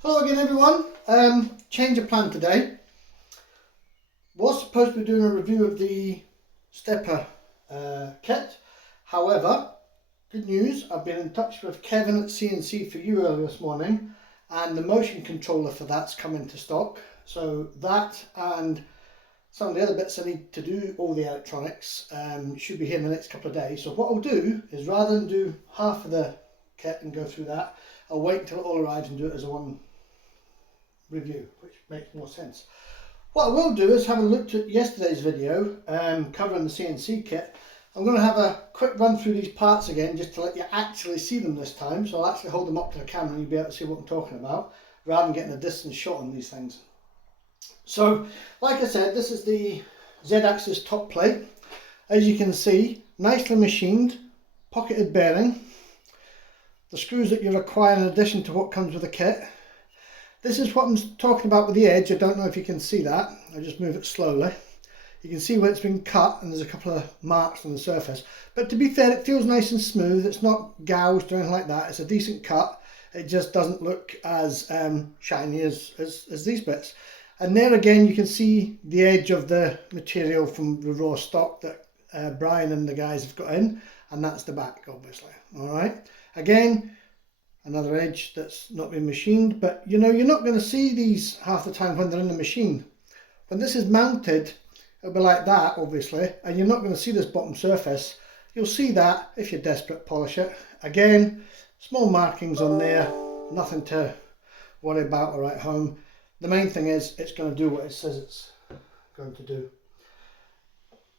Hello again everyone, change of plan today. Was supposed to be doing a review of the stepper kit, however, good news, I've been in touch with Kevin at CNC4you earlier this morning and the motion controller for that's come into stock. So that and some of the other bits I need to do all the electronics should be here in the next couple of days. So what I'll do is rather than do half of the kit and go through that, I'll wait until it all arrives and do it as a one review, which makes more sense. What I will do is, having looked at yesterday's video covering the CNC kit, I'm going to have a quick run through these parts again just to let you actually see them this time. So I'll actually hold them up to the camera and you'll be able to see what I'm talking about rather than getting a distance shot on these things. So like I said, this is the Z-axis top plate. As you can see, nicely machined, pocketed bearing, the screws that you require in addition to what comes with the kit. This is what I'm talking about with the edge. I don't know if you can see that. I'll just move it slowly. You can see where it's been cut and there's a couple of marks on the surface. But to be fair, it feels nice and smooth. It's not gouged or anything like that. It's a decent cut. It just doesn't look as shiny as these bits. And there again, you can see the edge of the material from the raw stock that Brian and the guys have got in. And that's the back, obviously. All right. Again, another edge that's not been machined, but you know, you're not going to see these half the time when they're in the machine. When this is mounted, it'll be like that, obviously, and you're not going to see this bottom surface. You'll see that if you're desperate, polish it. Again, small markings on there, nothing to worry about or write home. The main thing is it's going to do what it says it's going to do.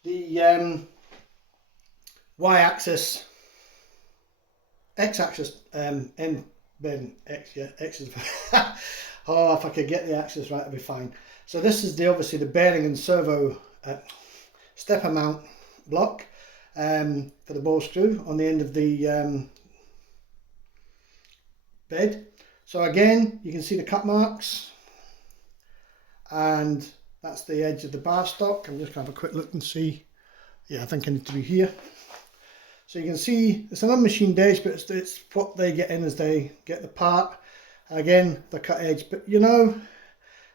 The y-axis, x-axis, N bearing X, yeah, X is oh, if I could get the axis right, I'd be fine. So this is obviously the bearing and servo stepper mount block for the ball screw on the end of the bed. So again, you can see the cut marks, and that's the edge of the bar stock. I'm just going to have a quick look and see. Yeah, I think I need to be here. So you can see it's an unmachined edge, but it's what they get in as they get the part. Again, the cut edge, but you know,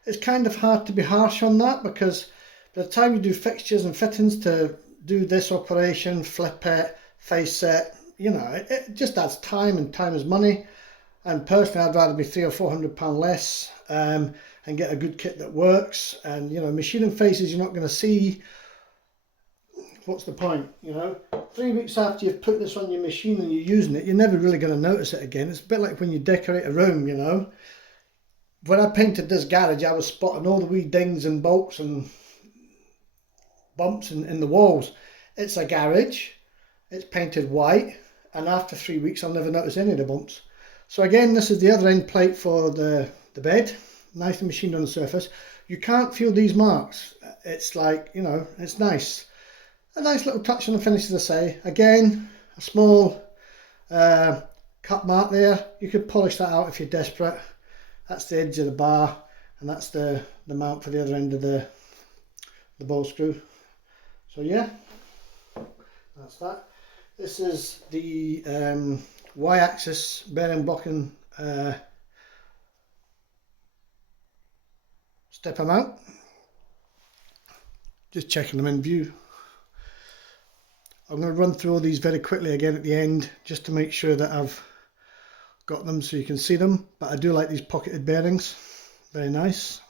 it's kind of hard to be harsh on that because by the time you do fixtures and fittings to do this operation, flip it, face it, you know, it just adds time, and time is money. And personally, I'd rather be £300 or £400 less and get a good kit that works. And you know, machining faces you're not going to see. What's the point, you know? 3 weeks after you've put this on your machine and you're using it, you're never really going to notice it again. It's a bit like when you decorate a room, you know. When I painted this garage, I was spotting all the wee dings and bolts and bumps in the walls. It's a garage, it's painted white, and after 3 weeks I'll never notice any of the bumps. So again, this is the other end plate for the bed, nice and machined on the surface. You can't feel these marks. It's like, you know, it's nice. A nice little touch on the finish, as I say. Again, a small cut mark there. You could polish that out if you're desperate. That's the edge of the bar, and that's the mount for the other end of the ball screw. So yeah, that's that. This is the y-axis bearing blocking stepper mount. Just checking them in view. I'm going to run through all these very quickly again at the end just to make sure that I've got them so you can see them, but I do like these pocketed bearings, very nice.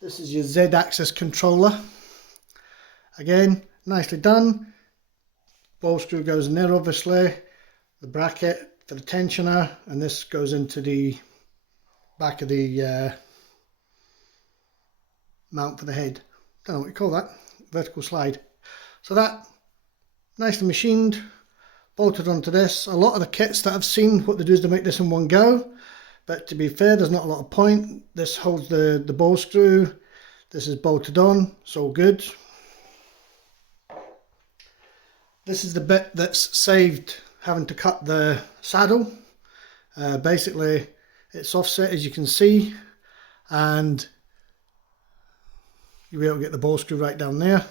This is your Z-axis controller, again nicely done. Ball screw goes in there, obviously, the bracket for the tensioner, and this goes into the back of the mount for the head. Don't know what you call that. Vertical slide. So that nicely machined, bolted onto this. A lot of the kits that I've seen, what they do is they make this in one go, but to be fair, there's not a lot of point. This holds the ball screw, this is bolted on, it's all good. This is the bit that's saved having to cut the saddle. Basically it's offset, as you can see, and you'll be able to get the ball screw right down there.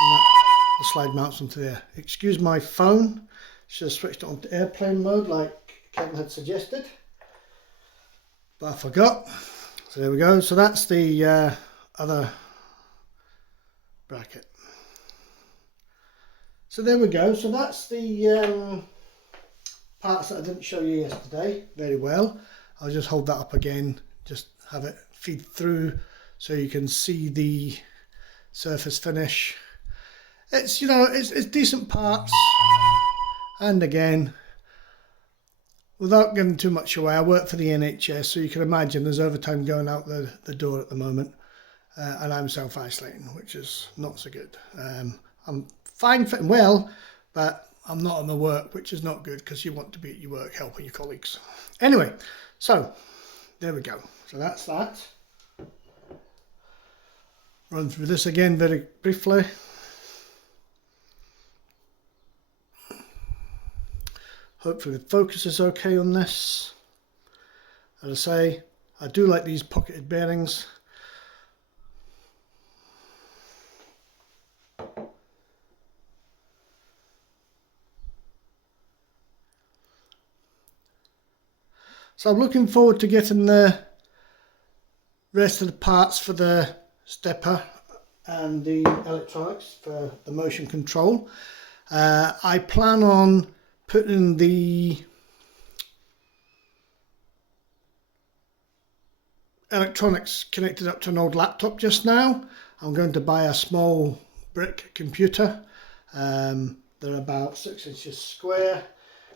And the slide mounts onto there. Excuse my phone, should have switched it onto airplane mode like Kevin had suggested, but I forgot. So there we go. So that's the other bracket. So there we go. So that's the parts that I didn't show you yesterday very well. I'll just hold that up again, just have it feed through so you can see the surface finish. It's, you know, it's decent parts, and again, without giving too much away, I work for the NHS, so you can imagine there's overtime going out the door at the moment, and I'm self-isolating, which is not so good. I'm fine, fitting well, but I'm not on the work, which is not good because you want to be at your work helping your colleagues. Anyway, so there we go. So that's that. Run through this again very briefly. Hopefully the focus is okay on this. As I say, I do like these pocketed bearings. So I'm looking forward to getting the rest of the parts for the stepper and the electronics for the motion control. I plan on putting the electronics connected up to an old laptop just now. I'm going to buy a small brick computer. They're about 6 inches square,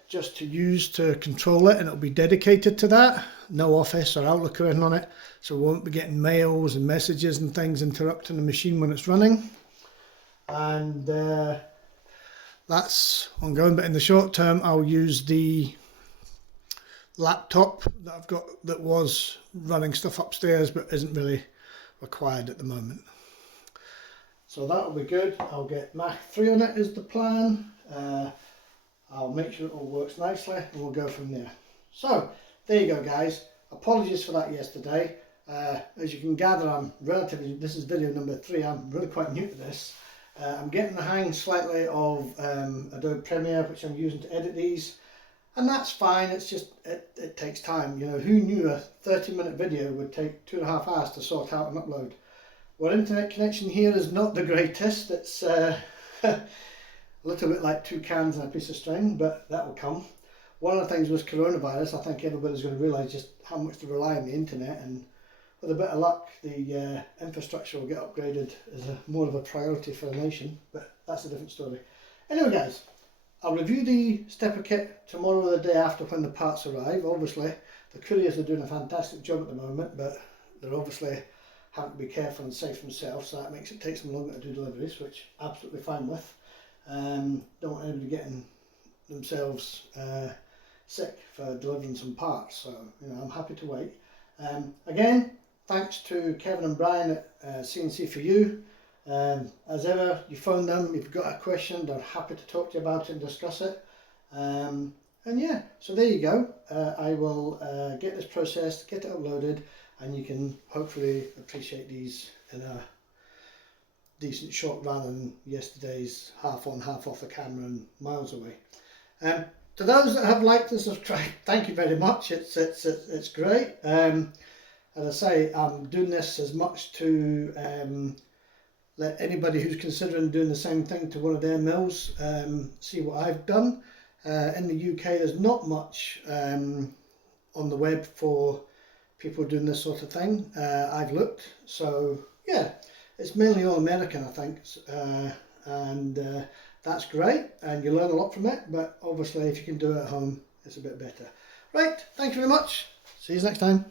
just to use to control it, and it'll be dedicated to that. No Office or Outlook or anything on it, so we won't be getting mails and messages and things interrupting the machine when it's running. And that's ongoing, but in the short term I'll use the laptop that I've got that was running stuff upstairs but isn't really required at the moment. So that'll be good. I'll get Mach 3 on it is the plan. I'll make sure it all works nicely and we'll go from there. So there you go guys, apologies for that yesterday. As you can gather, I'm relatively, this is video number 3, I'm really quite new to this. I'm getting the hang slightly of Adobe Premiere, which I'm using to edit these, and that's fine. It's just it takes time. You know, who knew a 30-minute video would take 2.5 hours to sort out and upload? Well, internet connection here is not the greatest. It's a little bit like 2 cans and a piece of string, but that will come. One of the things was coronavirus. I think everybody's going to realise just how much to rely on the internet, and with a bit of luck, the infrastructure will get upgraded as more of a priority for the nation, but that's a different story. Anyway guys, I'll review the stepper kit tomorrow or the day after when the parts arrive. Obviously, the couriers are doing a fantastic job at the moment, but they're obviously having to be careful and safe themselves, so that makes it take them longer to do deliveries, which I'm absolutely fine with. Don't want anybody getting themselves sick for delivering some parts, so you know, I'm happy to wait. Again, thanks to Kevin and Brian at CNC4you. As ever, you phone them if you've got a question, they're happy to talk to you about it and discuss it. And yeah, so there you go. I will get this processed, get it uploaded, and you can hopefully appreciate these in a decent shot rather than yesterday's half on, half off the camera and miles away. To those that have liked and subscribed, thank you very much. It's great. As I say, I'm doing this as much to let anybody who's considering doing the same thing to one of their mills see what I've done. In the UK, there's not much on the web for people doing this sort of thing. I've looked, so yeah, it's mainly all American, I think, and that's great, and you learn a lot from it, but obviously if you can do it at home, it's a bit better. Right, thank you very much. See you next time.